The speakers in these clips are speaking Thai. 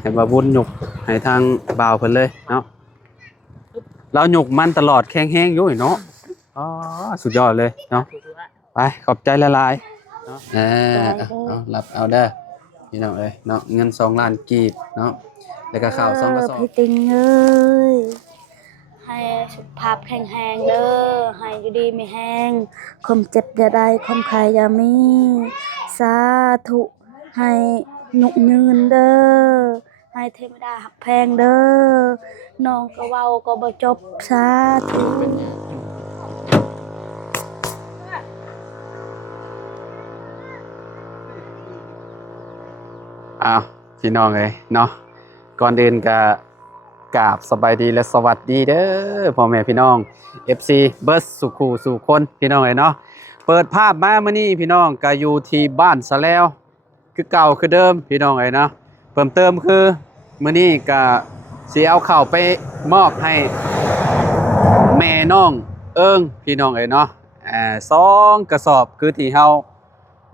ให้บ่าวบุญยกให้ทางบ่าวเพิ่นเลยเนาะเรายกมันตลอดแข็งแรงอยู่เนาะอ๋อสุดยอดเลยเนาะไปขอบใจหลายๆเนาะเอารับเอาเด้อพี่น้องเอ้ยเนาะเงิน2ล้านกีบเนาะแล้วก็ข้าว2กระสอบพี่ติงเอ้ยให้สุขภาพแข็งแรงเด้อให้อยู่ดีไม่แห้งความเจ็บอย่าได้ความใครอย่ามีสาธุให้ยุกยืนเด้อให้เทวดาหักแพงเด้อน้องก็เว้าก็บ่จบสาธุ อ้าวพี่น้องเอ้ยเนาะก่อนอื่นก็กราบสบายดีและสวัสดีเด้อพ่อแม่พี่น้อง FC เบิร์ดสุขูสู่คนพี่น้องเอ้ยเนาะเปิดภาพมามื้อนี้พี่น้องก็อยู่ที่บ้านซะแล้วคือเก่าคือเดิมพี่น้องเอ้ยเนาะเพิ่มเติมคือมื้อนี้ก็สิเอาข้าวไปมอบให้แม่น้องเอิงพี่น้องเอ้ยเนาะ2กระสอบคือที่เฮา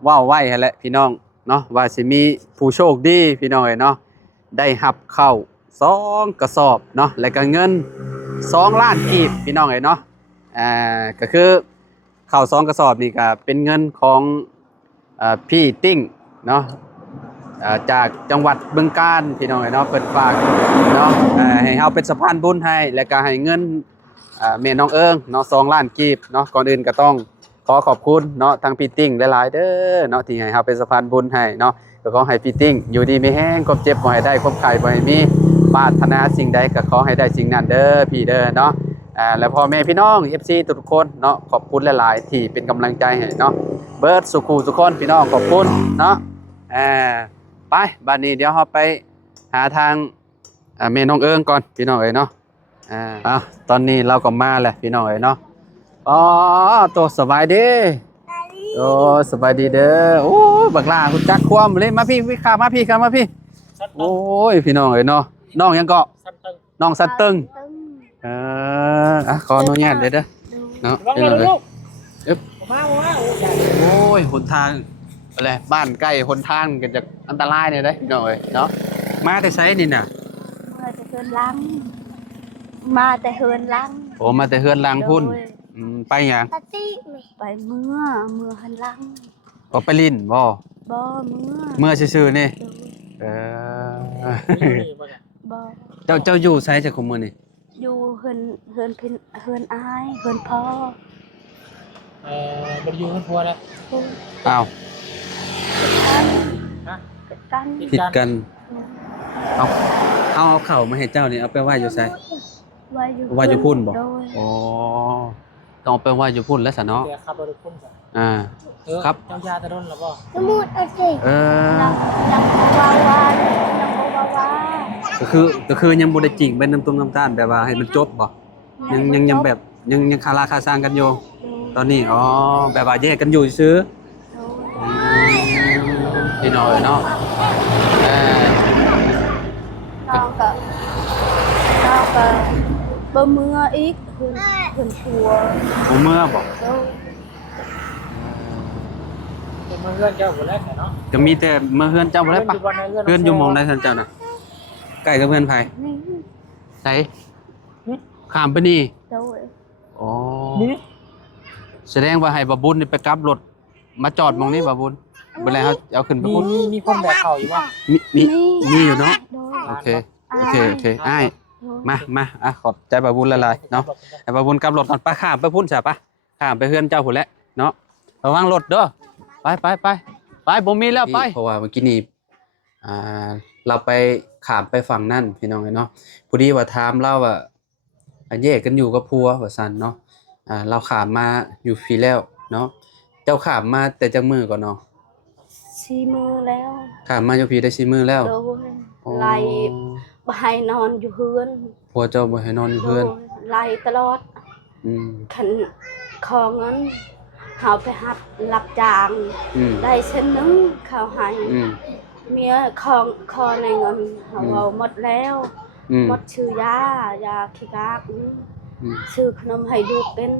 เว้าไว้หั่นแหละพี่น้องเนาะว่าสิมีผู้โชคดีพี่น้องเอ้ยเนาะได้รับข้าว2กระสอบเนาะแล้วก็เงิน2ล้านกีบพี่น้องเอ้ยเนาะก็คือข้าว2กระสอบนี่ก็เป็นเงินของพี่ติ้งเนาะจากจังหวัดบึงกาฬพี่น้องเอ้ยเนาะเปิดฝากเนาะให้เฮาเป็นสะพานบุญให้แล้วก็ให้เงินแม่น้องเอิงเนาะ2ล้านกีบเนาะก่อนอื่นก็ต้องขอขอบคุณเนาะทางพี่ติ้งหลายๆเด้อเนาะที่ให้เฮาเป็นสะพานบุญให้เนาะก็ขอให้พี่ติ้งอยู่ดีไม่แห้งความเจ็บบ่ให้ได้ความไข้บ่ให้มีปรารถนาสิ่งใดก็ขอให้ได้สิ่งนั้นเด้อพี่เด้อเนาะแล้วพ่อแม่พี่น้อง FC ทุกคนเนาะขอบคุณหลายๆที่เป็นกำลังใจให้เนาะเบิร์ดสุขุทุกคนพี่น้องขอบคุณเนาะไปบัดนี้เดี๋ยวเราไปหาทางแม่น้องเอิงก่อนพี่น้องเอ้ยเนาะตอนนี้เราก็มาแล้วพี่น้องเอ้ยเนาะอ๋อตัวสบายดีโอ้สบายดีเด้อโอ้บักลาคุณจักความเลยมาพี่ข้ามาพี่โอ้ยพี่น้องเอ้ยเนาะน้องยังเกาะน้องสัตว์ตึงขออนุญาตเด้อเนาะพี่น้องเอ้ยโอ้ยหนทางอะไรบ้านใกล้หนทางกันจะอันตรายเนี่ยเด้พี่น้องเอ้ยเนาะมาแต่ไสนี่น่ะมาแต่เฮือนหลังมาแต่เฮือนหลังโอ้มาแต่เฮือนหลังพุ่นไปหยังไปเมื่อหันหลังก็ไปลิ้นบ่เมื่อซื่อๆนี่เออบ่เจ้าอยู่ไสจักคุมื้อนี่อยู่เฮือนพินเฮือนอ้ายเฮือนพ่อมันอยู่กันพัวแล้วอ้าวผิดกันเอาเข้ามาให้เจ้านี่เอาไปไว้อยู่ไสไว้อยู่พุ่นบ่อ๋อต้องไปไว้อยู่พุ่นแล้วซะเนาะครับรถพุ่นครับเจ้ายาตะดนหรอบ่สมุดเอาสิยังก็คือยังบ่ได้จริงเป็นน้ำตุ้มน้ำตาลแบบว่าให้มันจบบ่ยังแบบยังคาราคาซังกันอยู่ตอนนี้แบบว่าแยกกันอยู่ซื่อพี่น้อยเนาะน้องก็บ่เมื่ออีกเพิ่นผัวบ่เมื่อบ่เฮือนเจ้าบ่แล้วเนาะก็มีแต่มาเฮือนเจ้าบ่แล้วปะเฮือนอยู่หม้องใดซั่นเจ้าน่ะใกล้กับเฮือนไผไสข้ามไปนี่อ๋อแสดงว่าให้บ่บุญนี่ไปกลับรถมาจอดหม้องนี้บ่บุญบ่แล้วเอาขึ้นไปพุ่นมีคนแบกเข้าอยู่บ่มีอยู่เนาะโอเคอ้ายมาขอบใจบ่บุญหลายๆเนาะให้บ่บุญกลับรถก่อนไปข้ามไปพุ่นซะปะข้ามไปเฮือนเจ้าพุ่นแหละเนาะระวังรถเด้อไปบ่มีแล้วไปเพราะว่าเมื่อกี้นี้เราไปข้ามไปฝั่งนั่นพี่น้องเนาะพอดีว่าถามเราว่าแยกกันอยู่กับผัวว่าซั่นเนาะเราข้ามมาอยู่พี่แล้วเนาะเจ้าข้ามมาแต่จักมื้อก่อนเนาะ4 มื้อแล้วข้ามมาอยู่พี่ได้4มื้อแล้วไล่บ่ให้นอนอยู่เฮือนผัวเจ้าบ่ให้นอนอยู่เฮือนไล่ตลอดคันของเงินเฮาไปรับจ้างได้เส้นนึงเขาให้เมียคอในเงินเฮาเอาหมดแล้วหมดชื่อยาขี้กากซื้อขนมให้ลูกเป็น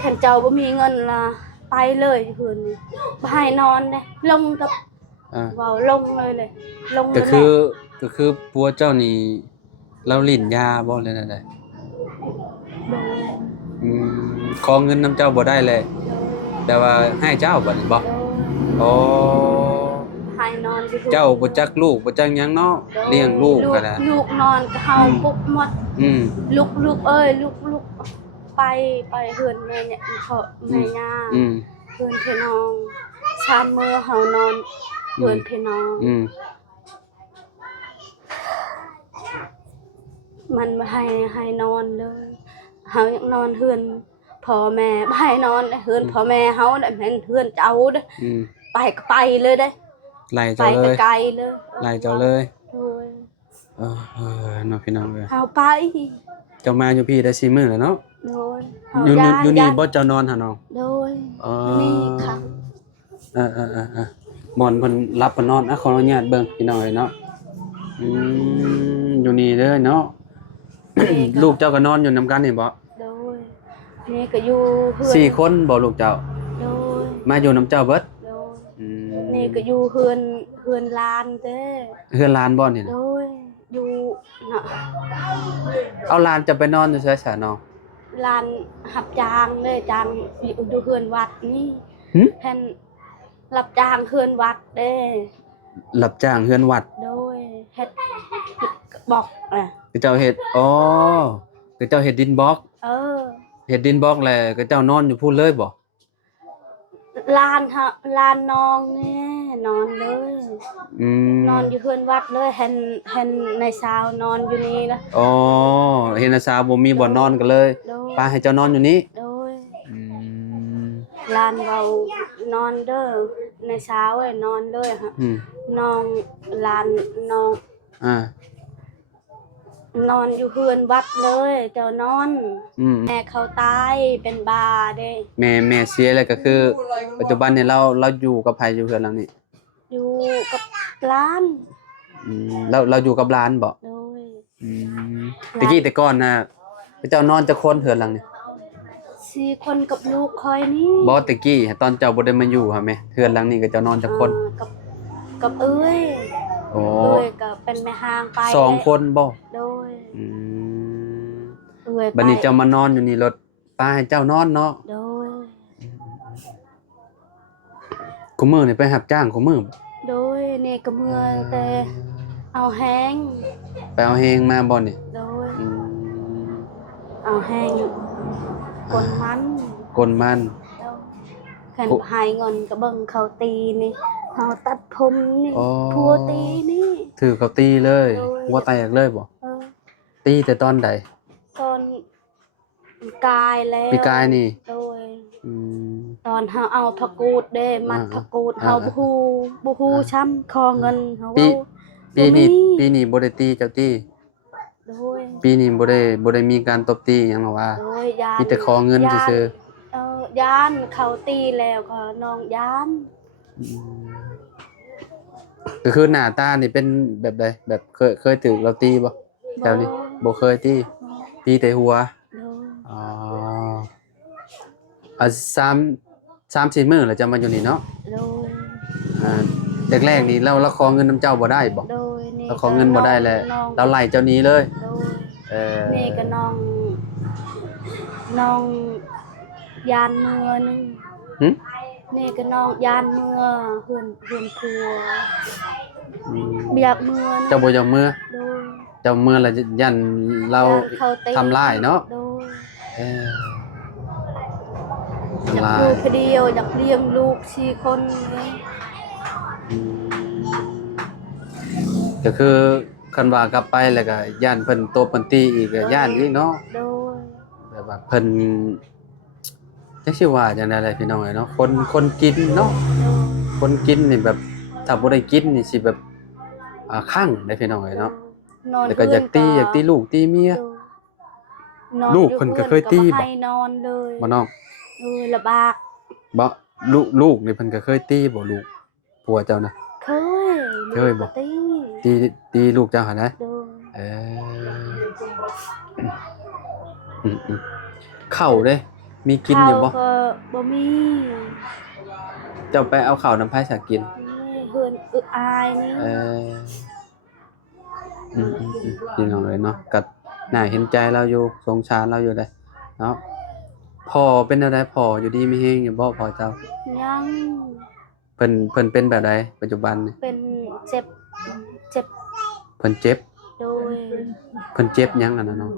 คันเจ้าบ่มีเงินล่ะไปเลยคืนนี้บ่ให้นอนเด้ลงกับเว้าลงเลยลงก็คือ ก็คือผัวเจ้านี่เราลิ้นยาบ่เลยนั่นแหละ โดย อืมขอเงินนำเจ้าบ่ได้เลยแต่ว่าให้เจ้าบัดนี้บ่ โดย อ๋อ ให้นอนอยู่ เจ้าบ่จักลูกบ่จักหยังเนาะเลี้ยงลูกก็ได้ ลูกนอนก็เฮาปลุกหมด อืม ลูกเอ้ยลูกไปเฮือนแม่เนี่ยเขาแม่ย่า อืม เฮือนพี่น้องชานมือเฮานอนเฮือนพี่น้อง อืม มันบ่ให้นอนเลยเฮายังนอนเฮือนพ่อแม่บ่ให้นอนเฮือนพ่อแม่เฮาได้แม่นเฮือนเจ้าเด้ อืม ไปก็ไปเลยเด้ ไล่ ไป เจ้าเลย ไกลๆเลย ไล่เจ้าเลย โดย เออเนาะพี่น้องเอ้ย เฮาไป เจ้ามาอยู่พี่ได้4มื้อแล้วเนาะ โดยเฮา อยู่นี่ ย้า อยู่นี่ ย้า บ่เจ้านอนหั่นน้อง โดย อ๋อ นี่ค่ะ หมอนเพิ่นรับเพิ่นนอนขออนุญาตเบิ่งพี่น้องเอ้ยเนาะอืมอยู่นี่เด้อเนาะ ลูกเจ้าก็นอนอยู่นำกันนี่บ่ โดยนี่ก็อยู่เฮือน 4คนบ่ลูกเจ้า โดย มาอยู่นำเจ้าเบิด โดย อืม นี่ก็อยู่เฮือนลานเด้ เฮือนหลานบ่นี่ โด น่ะ ยอยู่น่ะ เอาหลานจะไปนอนอยู่ไสซะน้อง ลานหับจางเด้จางอยู่เฮือนวัดนี่ หึ แผ่นรับจ้างเฮือนวัดเด้ รับจ้างเฮือนวัด โดยเฮ็ดบอกคือเจ้าเฮ็ดอ๋อคือเจ้าเฮ็ดดินบล็อก เออ เฮ็ดดินบล็อกแล้วก็เจ้านอนอยู่พู้นเลยบ่ ลานฮะลานนองนี่นอนเลย อืม นอนอยู่เฮือนวัดเลยเห็นในเช้านอนอยู่นี่นะ อ๋อเห็นอาสาบ่มีบ่อนนอนกันเลย โดย ป้าให้เจ้านอนอยู่นี่ โดย อืม ลานเรานอนเด้อในเช้าไอ้นอนเลยฮะ อืม นอนลานนอน อ่าน อนอยู่เฮือนวัดเลยเจ้านอน อืม แม่เขาตายเป็นบาเด้ แม่เสียแล้วก็คือ ปัจจุบันเนี่ยเราอยู่กับไผอยู่เฮือนหลังนี้ อยู่กับร้าน อืมเราอยู่กับหลานบ่ โดย อืมตะกี้แต่ก่อนน่ะเจ้านอนจักคนเฮือนหลังนี้ 4 คนกับลูกคอยนี่ บ่ตะกี้ตอนเจ้าบ่ได้มาอยู่หั่นแหมเฮือนหลังนี้ก็เจ้านอนจักคน กับเอ้ย โอ้ เอ้ยก็เป็นแม่ห้างไป สองคนบ่ โดย อืม เอ้ย บัดนี้เจ้ามานอนอยู่นี่รถป้าให้เจ้านอนเนาะ โดย คุมื้อนี่ไปรับจ้างคุมื้อ โดยนี่ก็เมื่อแต่เอาแห้ง ไปเอาแฮงมาบ่นี่ โดย อืม เอาแห้งคนมัน กลมัน ขันหายเงินก็เบิ่งเขาตีนี่เขาตัดผมนี่พัวตีนี่ ถือเขาตีเลย โดย หัวแตกเลยบ่ เออ ตีแต่ตอนใด ตอนกายแล้ว ปีกายนี่ โดย อืม ตอนเฮาเอาผักกูดเด้มัดผักกูดเฮาบ่ฮู้ช้ำคอเงินเฮา ปี เว้า ปีนี้บ่ได้ตีเจ้าตี โดย ปีนี้บ่ได้มีการตบตีหยังหรอกว่า โดยยาน มีแต่ขอเงินซื่อ ย่านเขาตีแล้วก็น้องย่าน ๆอืมก็คือหน้าตานี่เป็นแบบใดแบบเคยถูกเราตีบ่แถวนี้บ่เคยตีแต่หัว โดย อ๋อ3-4 มื้อแล้วจะมาอยู่นี่เนาะ โดย อ่าแรกๆนี่เราขอเงินน้ำเจ้าบ่ได้บ่ โดยนี่ เราขอเงินบ่ได้แหละ น้อง เราไล่เจ้าหนี้เลย โดย เออ นี่ก็น้องยานเมือนึง หึ นี่ก็น้องยานเมือเฮือนพัว อืม เบียกเมือ เจ้าบ่อยากมือ โดย เจ้ามือแล้วยันเรา ย่นเขาตี ทำร้ายเนาะ โดย เออ อยาก ทำร้า ลู ย กคนเดียวอยากเลี้ยงลูก4 คนเลย อืมก็คือคันว่ากลับไปแล้วก็ย่านเพิ่นตบเพิ่นตีอีกก็ย่านอีกเนาะ โดย แบบว่าเพิ่นจักสิว่าจังได๋ล่ะพี่น้องเอ้ยเนาะคนกินเนาะ โดย คนกินนี่แบบถ้าบ่ได้กินนี่สิแบบคลั่งได้พี่น้องเอ้ยเนาะ นอน แล้วก็อยากตีลูกตีเมีย นอน ลูกเพิ่นก็เคยตีบ่ บ่ให้นอนเลย บ่น้อง ลำบาก บ่ลูกนี่เพิ่นก็เคยตีบ่ลูกผัวเจ้านะ เคย เคยบ่ ลูกก็ตี ตีลูกเจ้าหั่นนะ โดย เออข้าวเด้มีกินอยู่บ่ ข้าวก็บ่มี เจ้าไปเอาข้าวน้ำไผสักกิน นี่เฮือนอึอายนี่ เออ พี่น้องเอ้ยเนาะก็น่าเห็นใจเราอยู่สงสารเราอยู่เลยเนาะพ่อเป็นจังไดพ่ออยู่ดีมีแฮงอยู่บ่พ่อเจ้า ยัง เพิ่นเป็นแบบใดปัจจุบันนี่ เป็นเจ็บเจ็บ เพิ่นเจ็บ โดย เพิ่นเจ็บหยังอันนั้นเนาะ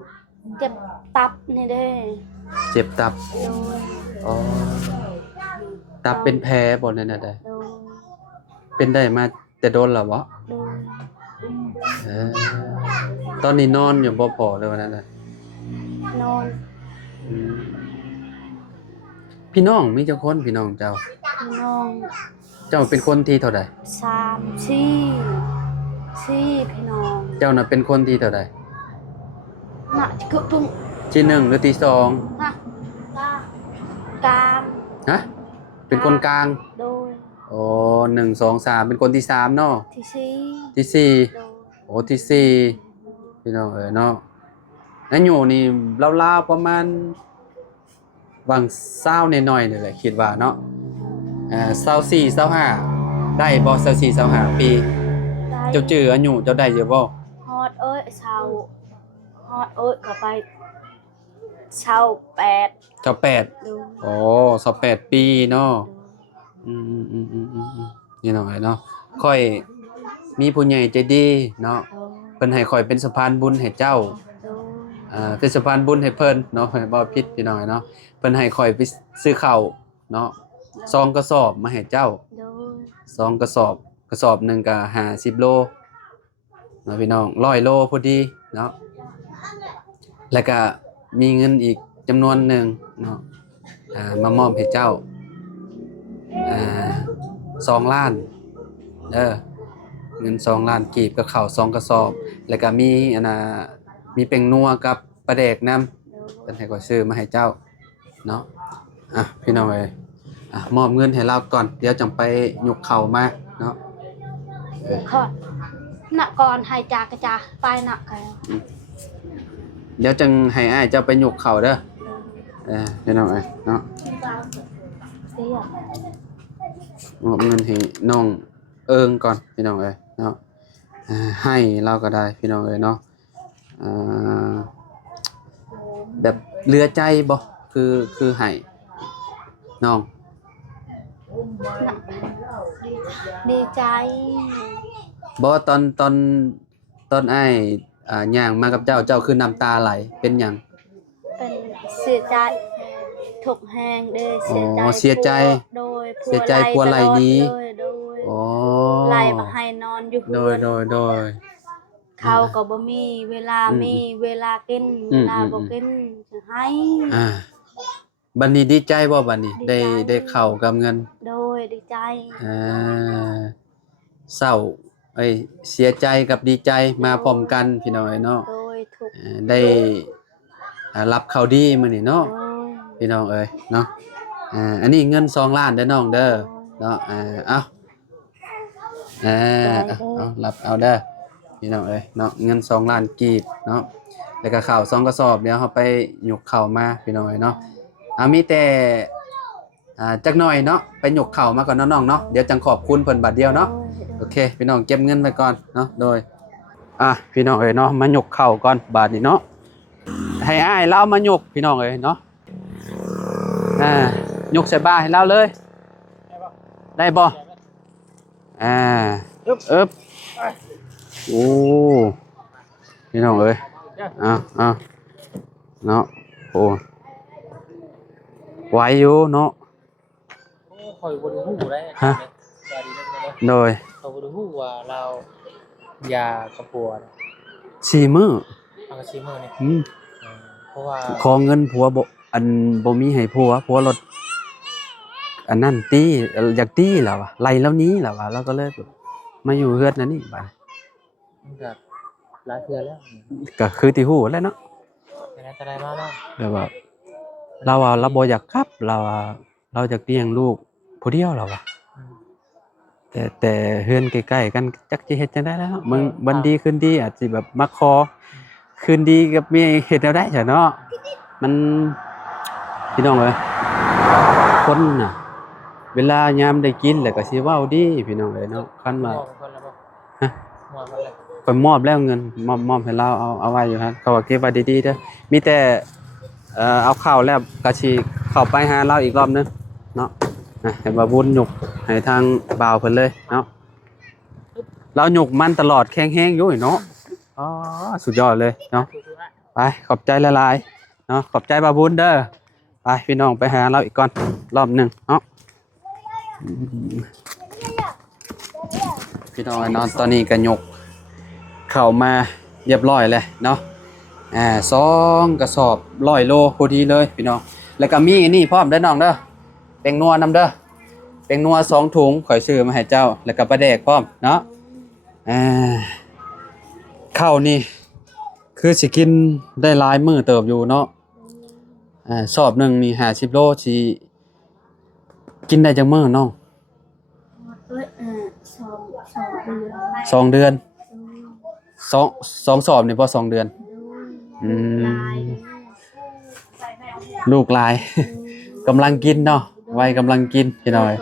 เจ็บตับนี่เด้ เจ็บตับ โดย อ๋อตับเป็นแผลบ่นั่นน่ะได้ โดย เป็นได้มาแต่โดนแล้วบ่ โดย เออตอนนี้นอนอยู่บ่พอเลยวันนั้นน่ะ นอน อืมพี่น้องมีจักคนพี่น้องเจ้า นอน เจ้าเป็นคนที่เท่าใด 3 4พี่น้อง เจ้าน่ะเป็นคนที่เท่าใด น่ะก็เพิ่ง ที่หนึ่งหรือที่สอง น่ะกลาง ฮะเป็นคนกลาง โดย อ๋อ1 2 3เป็นคนที่สามเนาะ ที่ ที่สี่ 4โดย โอ้ที่สี่พี่น้องเนาะอายุนี่ราวๆประมาณบาง20หน่อยๆนี่แหละคิดว่าเนาะ24 25ได้บ่24 25ปี ได้ เจ้าจื้ออายุเจ้าได้อยู่บ่ ฮอดเอ้ยเช้าฮอดเอ้ยก็ไปเช้า8 เจ้า8 โดย อ๋อ28ปีเนาะอืมๆๆๆนี่น้องเนาะค่อยมีผู้ใหญ่ใจดีเนาะ โดย เพิ่นให้ข่อยเป็นสะพานบุญให้เจ้า โดย เป็นสะพานบุญให้เพิ่นเนาะบ่ผิดพี่น้องเนาะเพิ่นให้ข่อยไปซื้อข้าวเนาะ2กระสอบมาให้เจ้า โดย 2กระสอบหนึงก็50โลเนาะพี่น้อง100โลพอดีเนาะแล้วก็มีเงินอีกจำนวนหนึ่งเนาะมามอบให้เจ้า2ล้านเด้อเงิน2ล้านกีบกับข้าว2กระสอบแล้วก็มีมีเป็งนัวกับปลาแดกนำ โดย เป็นให้ก็ซื้อมาให้เจ้าเนาะพี่น้องเอ้ยมอบเงินให้เราก่อนเดี๋ยวจังไปยกเข่ามาเนาะ ขอน่ะก่อนให้จากกระจาไปน่ะกัน เดี๋ยวจังให้อ้ายเจ้าไปยกเข่าเด้อพี่น้องเอ้ยเนาะ เสีย มอบเงินให้น้องเอิงก่อนพี่น้องเอ้ยเนาะให้เราก็ได้พี่น้องเอ้ยเนาะแบบเหลือใจบ่คือให้น้อง น่ะดีใจ บ่ตอนอ้ายย่างมากับเจ้าคือน้ำตาไหลเป็นหยัง เป็นเสียใจถูกแหงเด้อเสียใจ อ๋อเสียใจ โดย เสียใจกลัวไหลหนี โดย อ๋อ ไล่มาให้นอนอยู่ โดย เขาก็บ่มีเวลามีเวลากินเวลาบ่กินจะให้ บัดนี้ดีใจบ่บัดนี้ ดีใจ ได้เข้ากับเงิน โดยดีใจ เศร้าเสียใจกับดีใจมาพร้อมกันพี่น้องเนาะ โดยถูก ได้รับข่าวดีมื้อนี้เนาะ โดย พี่น้องเนาะอันนี้เงิน2ล้านเด้อน้องเด้อเนาะเอารับเอาเด้อพี่น้องเนาะเงิน2ล้านกีบเนาะแล้วก็ข้าว2กระสอบเดี๋ยวเฮาไปยกข้าวมาพี่น้องเนาะมีแต่จักหน่อยเนาะไปยกข้าวมาก่อนเนาะน้องเนาะเดี๋ยวจังขอบคุณเพิ่นบัดเดียวเนาะโอเคพี่น้องเก็บเงินไว้ก่อนเนาะโดยพี่น้องเนาะมายกข้าวก่อนบาดนี้เนาะให้อ้ายเรามายกพี่น้องเนาะยกใส่บ่าให้เราเลยได้บ่อึบโอ้พี่น้องเนาะโอ้ไหวอยู่เนาะ คอยบริหูได้ ฮะ ยาดีนั่นเลย โดย คอยบริหูว่าเรายากระปัว 4 มื้อ เอากระชิมเมอร์เนี่ย เพราะว่า ขอเงินผัวบ่มีให้ผัวรถอันนั้นตีอยากตีแล้วไล่แล้วนี้แล้วเราก็เลยมาอยู่เฮือนนั่นนี่บัด มันก็หลายเทื่อแล้ว ก็คือที่ฮู้แหล้วเนาะ เป็นอันตรายมากแล้ว แบบว่าเราบ่อยากกลับเราจะเลี้ยงลูกผู้เดียวเราอะแต่เฮือนใกล้ๆกันจักสิเฮ็ดจังได๋แล้วเนาะมึงวันดีคืนดีอาจสิแบบมาขอคืนดีกับเมียเฮ็ดแนวใดซะเนาะมันพี่น้องเอ้ยคนน่ะเวลายามได้กินแล้วก็สิเว้าดีพี่น้องเอ้ยเนาะคันว่า หมอเป็นคนแล้วป่ะ ฮะ หมอเป็นแล้ว ก ข่อยมอบแล้วเงินมอบให้เราเอาไว้อยู่ฮะเขาว่าเก็บไว้ดีๆเด้อมีแต่เอาเข้าแล้วก็สิเข้าไปหาเราอีกรอบนึงเนาะให้บ่าบุญยกให้ทางบ่าวเพิ่นเลยเนาะเรายกมันตลอดแข็งแรงอยู่เนาะอ๋อสุดยอดเลยเนาะไปขอบใจหลายๆเนาะขอบใจบ่าบุญเด้อไปพี่น้องไปหาเราอีกก่อนรอบนึงเนาะพี่น้องเนาะตอนนี้ก็ยกเข้ามาเรียบร้อยเลยเนาะ2 กระสอบ100 โลพอดีเลยพี่น้องแล้วก็มีอันนี้พร้อมเด้อน้องเด้อเป็นนัวนำเด้อเป็นนัว2 ถุงข่อยซื้อมาให้เจ้าแล้วก็ปลาแดกพร้อมเนาะข้าวนี่คือสิกินได้หลายมื้อเติบอยู่เนาะสอบหนึงนี่50 โลสิกินได้จังมื้อน้อง2 เดือน2 สอบนี่บ่2 เดือนลูกหลาย กำลังกินเนาะวัยกำลังกินพี่น้อย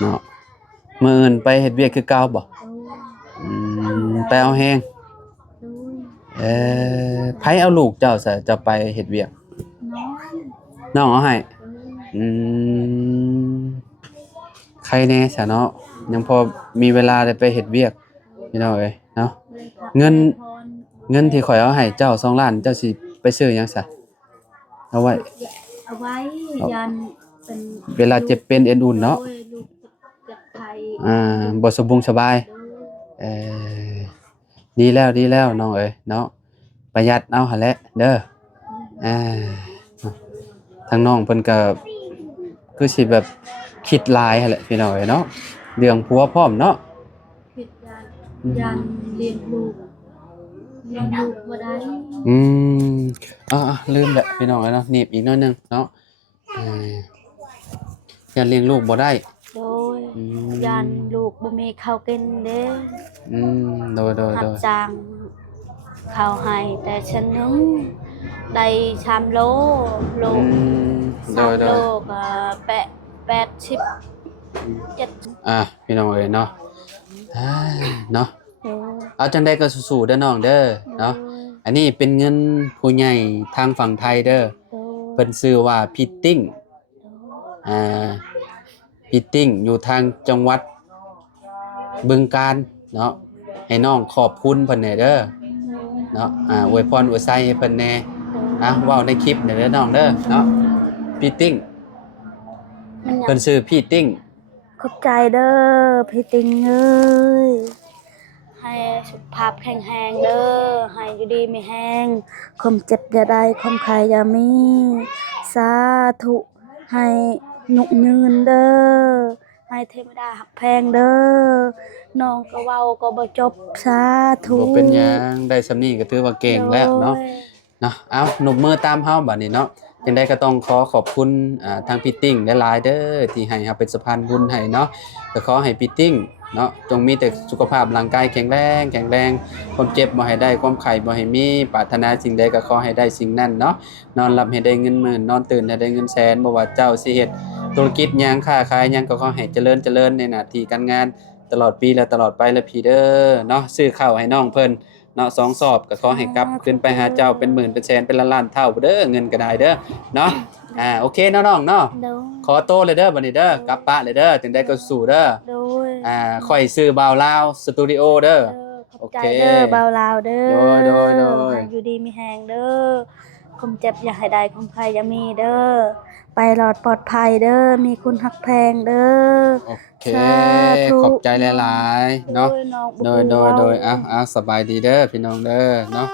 เนาะมื้ออื่นไปเฮ็ดเวียกคือเก่าบ่ไปเอาแฮงไผเอาลูกเจ้าซะจะไปเฮ็ดเวียกน้องเอาให้ใครแน่ซะเนาะยังพอมีเวลาได้ไปเฮ็ดเวียกพี่น้องเอ้ยเนาะเงินที่ข่อยเอาให้เจ้า2 ล้านเจ้าสิไปซื้อหยังซะเอาไว้ยันเป็นเวลาเจ็บเป็นเอ็นอุ่นเนาะบ่สบายดีแล้วน้องเอ้ยเนาะประหยัดเอาหั่นแหละเด้อทางน้องเพิ่นก็คือสิแบบคิดหลายหั่นแหละพี่น้องเอ้ยเนาะเรื่องผัวพร้อมเนาะคิดยันเลี้ยงลูกบ่ได้ลืมแหละพี่น้องเอ้ยเนาะหนีบอีกหน่อยนึงเนาะยันเลี้ยงลูกบ่ได้โดยยันลูกบ่มีข้าวกินเด้โดยรับจ้างข้าวให้แต่ฉันนึงได้3 โล3 โลก็80 พี่น้องเอ้ยเนาะเนาะเอาจังได๋ก็สู้ๆเด้อน้องเด้อเนาะอันนี้เป็นเงินผู้ใหญ่ทางฝั่งไทยเด้อเพิ่นชื่อว่าพี่ติ้งพี่ติ้งอยู่ทางจังหวัดบึงกาฬเนาะให้น้องขอบคุณเพิ่นแหน่เด้อเนาะอวยพรอวยไสให้เพิ่นแหน่เว้าในคลิปเด้อน้องเด้อเนาะพี่ติ้งเพิ่นชื่อพี่ติ้งขอบใจเด้อพี่ติ้งเอ้ยให้สุขภาพแข็งแรงเด้อให้อยู่ดีมีแรงความเจ็บอย่าได้ความไข้อย่ามีสาธุให้ยุกยืนเด้อให้เทวดาหักแพงเด้อน้องก็เว้าก็บ่จบสาธุบ่เป็นหยังได้สำนี้ก็ถือว่าเก่งแล้วเนาะเอาหนุ่มมือตามเฮาบัดนี้เนาะจังได๋ก็ต้องขอบคุณทางพี่ติ้งหลายๆเด้อที่ให้เฮาเป็นสะพานบุญให้เนาะก็ขอให้พี่ติ้งเนาะจงมีแต่สุขภาพร่างกายแข็งแรงความเจ็บบ่ให้ได้ความไข้บ่ให้มีปรารถนาสิ่งใดก็ขอให้ได้สิ่งนั้นเนาะนอนหลับให้ได้เงินหมื่นนอนตื่นให้ได้เงินแสนบ่ว่าเจ้าสิเฮ็ดธุรกิจหยังค้าขายหยังก็ขอให้เจริญในหน้าที่การงานตลอดปีและตลอดไปแล้วพี่เด้อเนาะซื้อข้าวให้น้องเพิ่นเนาะ2 สอบก็ขอให้กลับขึ้นไปหาเจ้าเป็นหมื่นเป็นแสนเป็นล้านๆเท่าเด้อเงินก็ได้เด้อเนาะโอเคเนาะน้องเนาะขอโตเลยเด้อบัดนี้เด้อกลับปะเลยเด้อจังได๋ก็สู้เด้อค่อยซื้อบ่าวลาวสตูดิโอเด้อโอเคเด้อบ่าวลาวเด้อโดยอยู่ดีมีแฮงเด้อความเจ็บอย่าให้ได้ความไข้อย่ามีเด้อไปหลอดปลอดภัยเด้อมีคุณฮักแพงเด้อโอเคขอบใจหลายๆเนาะโดยสบายดีเด้อพี่น้องเด้อเนาะ